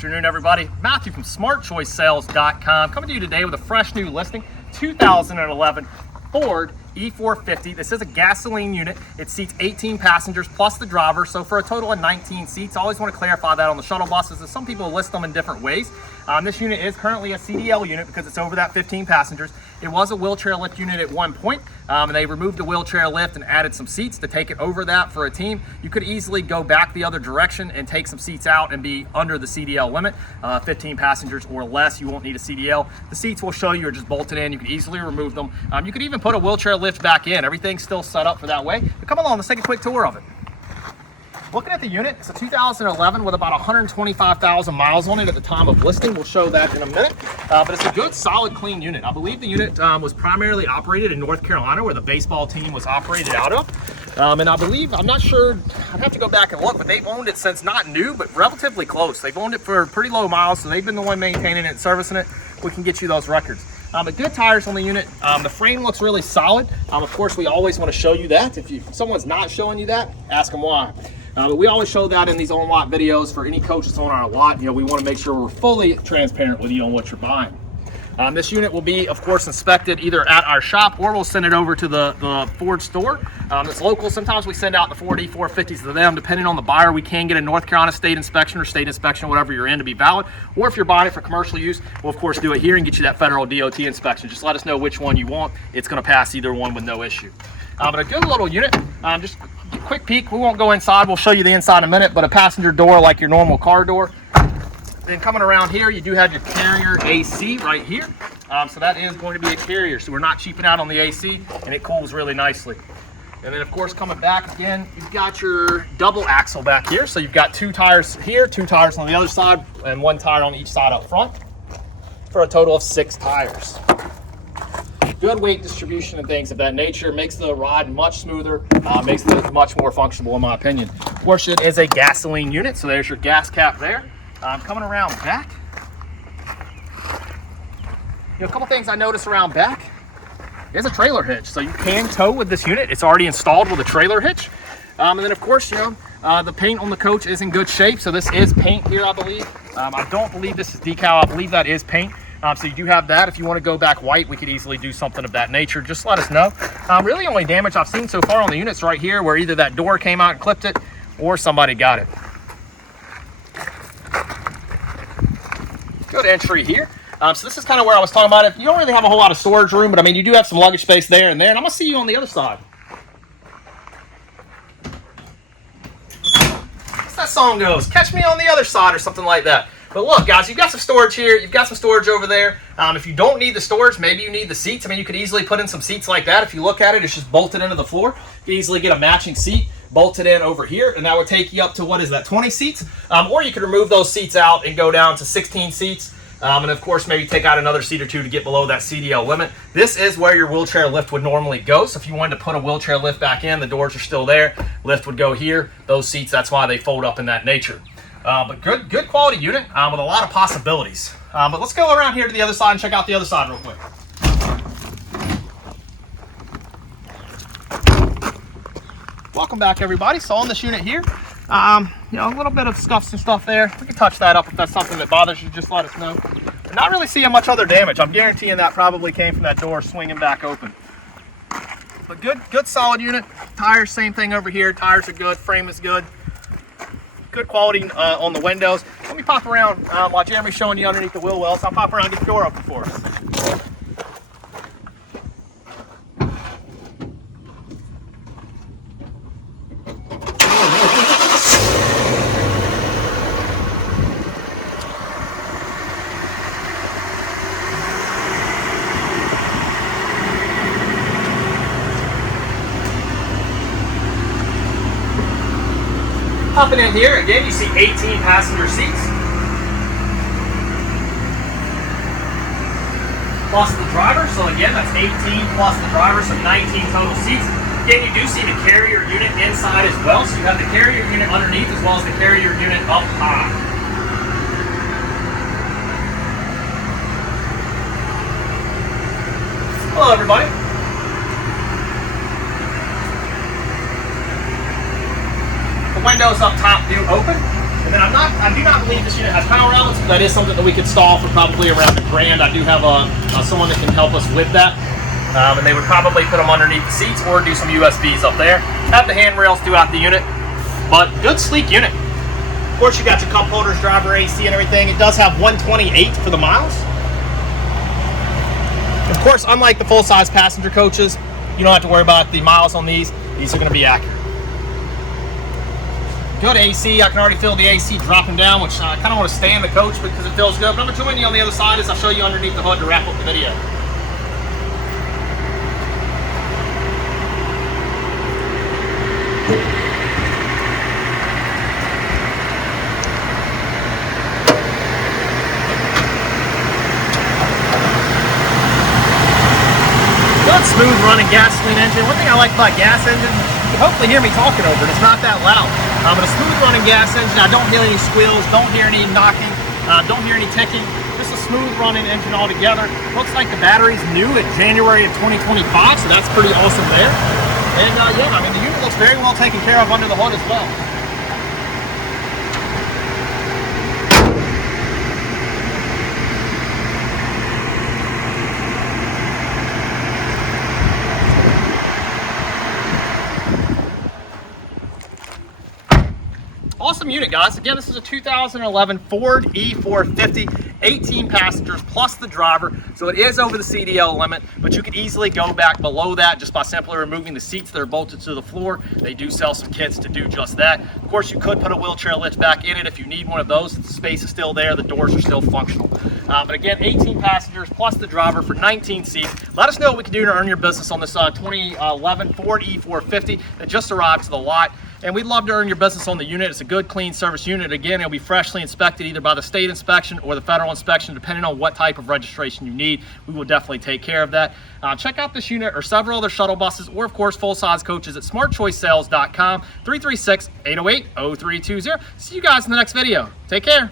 afternoon, everybody. Matthew from smartchoicesales.com coming to you today with a fresh new listing, 2011 Ford E450. This is a gasoline unit. It seats 18 passengers plus the driver, so for a total of 19 seats. I always want to clarify that on the shuttle buses, as some people list them in different ways. This unit is currently a CDL unit because it's over that 15 passengers. It was a wheelchair lift unit at one point, and they removed the wheelchair lift and added some seats to take it over that for a team. You could easily go back the other direction and take some seats out and be under the CDL limit. 15 passengers or less, you won't need a CDL. The seats will show you are just bolted in. You can easily remove them. You could even put a wheelchair lift back in. Everything's still set up for that way. But come along, let's take a quick tour of it. Looking at the unit, it's a 2011 with about 125,000 miles on it at the time of listing. We'll show that in a minute, but it's a good, solid, clean unit. I believe the unit was primarily operated in North Carolina, where the baseball team was operated out of. And I believe, I'm not sure, I'd have to go back and look, but they've owned it since not new, but relatively close. They've owned it for pretty low miles, so they've been the one maintaining it and servicing it. We can get you those records. But good tires on the unit. The frame looks really solid. Of course, we always want to show you that. If someone's not showing you that, ask them why. But we always show that in these on-lot videos for any coach that's on our lot. You know, we want to make sure we're fully transparent with you on what you're buying. This unit will be, of course, inspected either at our shop or we'll send it over to the Ford store. It's local. Sometimes we send out the Ford E450s to them. Depending on the buyer, we can get a North Carolina state inspection or state inspection, whatever you're in, to be valid. Or if you're buying it for commercial use, we'll, of course, do it here and get you that federal DOT inspection. Just let us know which one you want. It's going to pass either one with no issue. But a good little unit. Just a quick peek. We won't go inside. We'll show you the inside in a minute, but a passenger door like your normal car door. Then coming around here, you do have your carrier AC right here. So that is going to be a carrier, so we're not cheaping out on the AC, and it cools really nicely. And then, of course, coming back again, you've got your double axle back here. So you've got 2 tires here, 2 tires on the other side, and 1 tire on each side up front for a total of 6 tires. Good weight distribution and things of that nature. Makes the ride much smoother, makes it much more functional in my opinion. Of course, it is a gasoline unit, so there's your gas cap there. Coming around back, a couple things I noticed around back. There's a trailer hitch, so you can tow with this unit. It's already installed with a trailer hitch. And then, of course, the paint on the coach is in good shape. So this is paint here, I believe. I don't believe this is decal. I believe that is paint. So you do have that. If you want to go back white, we could easily do something of that nature. Just let us know. Really, only damage I've seen so far on the units right here, where either that door came out and clipped it, or somebody got it. Good entry here. So this is kind of where I was talking about it. You don't really have a whole lot of storage room, but I mean, you do have some luggage space there and there. And I'm gonna see you on the other side. What's that song goes? Catch me on the other side or something like that. But look, guys, you've got some storage here. You've got some storage over there. If you don't need the storage, maybe you need the seats. I mean, you could easily put in some seats like that. If you look at it, it's just bolted into the floor. You can easily get a matching seat bolted in over here, and that would take you up to, what is that, 20 seats? Or you could remove those seats out and go down to 16 seats. And of course, maybe take out another seat or 2 to get below that CDL limit. This is where your wheelchair lift would normally go. So if you wanted to put a wheelchair lift back in, the doors are still there. Lift would go here. Those seats, that's why they fold up in that nature. But good quality unit with a lot of possibilities. But let's go around here to the other side and check out the other side real quick. Welcome back, everybody. So on this unit here, a little bit of scuffs and stuff there. We can touch that up if that's something that bothers you. Just let us know. We're not really seeing much other damage. I'm guaranteeing that probably came from that door swinging back open. But good solid unit. Tires, same thing over here. Tires are good. Frame is good. Good quality on the windows. Let me pop around while Jeremy's showing you underneath the wheel wells. I'll pop around and get the door open for us. Hopping in here, again, you see 18 passenger seats. Plus the driver, so again, that's 18 plus the driver, so 19 total seats. Again, you do see the carrier unit inside as well, so you have the carrier unit underneath as well as the carrier unit up high. Hello, everybody. The windows up top do open. And then I do not believe this unit has power outlets, but that is something that we could install for probably around $1,000. I do have someone that can help us with that. And they would probably put them underneath the seats or do some USBs up there. Have the handrails throughout the unit, but good sleek unit. Of course, you got your cup holders, driver AC and everything. It does have 128 for the miles. Of course, unlike the full-size passenger coaches, you don't have to worry about the miles on these. These are going to be accurate. Good AC. I can already feel the AC dropping down, which I kind of want to stay in the coach because it feels good. But I'm going to join you on the other side as I'll show you underneath the hood to wrap up the video. Good smooth running gasoline engine. One thing I like about gas engines, you can hopefully hear me talking over it. It's not that loud. But a smooth running gas engine, I don't hear any squeals, don't hear any knocking, don't hear any ticking. Just a smooth running engine altogether. Looks like the battery's new at January of 2025, so that's pretty awesome there. And yeah, I mean, the unit looks very well taken care of under the hood as well. Awesome unit, guys. Again, this is a 2011 Ford E450, 18 passengers plus the driver, so it is over the CDL limit, but you can easily go back below that just by simply removing the seats that are bolted to the floor. They do sell some kits to do just that. Of course, you could put a wheelchair lift back in it if you need one of those. The space is still there, the doors are still functional. But again, 18 passengers plus the driver for 19 seats. Let us know what we can do to earn your business on this 2011 Ford E450 that just arrived to the lot. And we'd love to earn your business on the unit. It's a good, clean service unit. Again, it'll be freshly inspected either by the state inspection or the federal inspection, depending on what type of registration you need. We will definitely take care of that. Check out this unit or several other shuttle buses or, of course, full-size coaches at smartchoicesales.com, 336-808-0320. See you guys in the next video. Take care.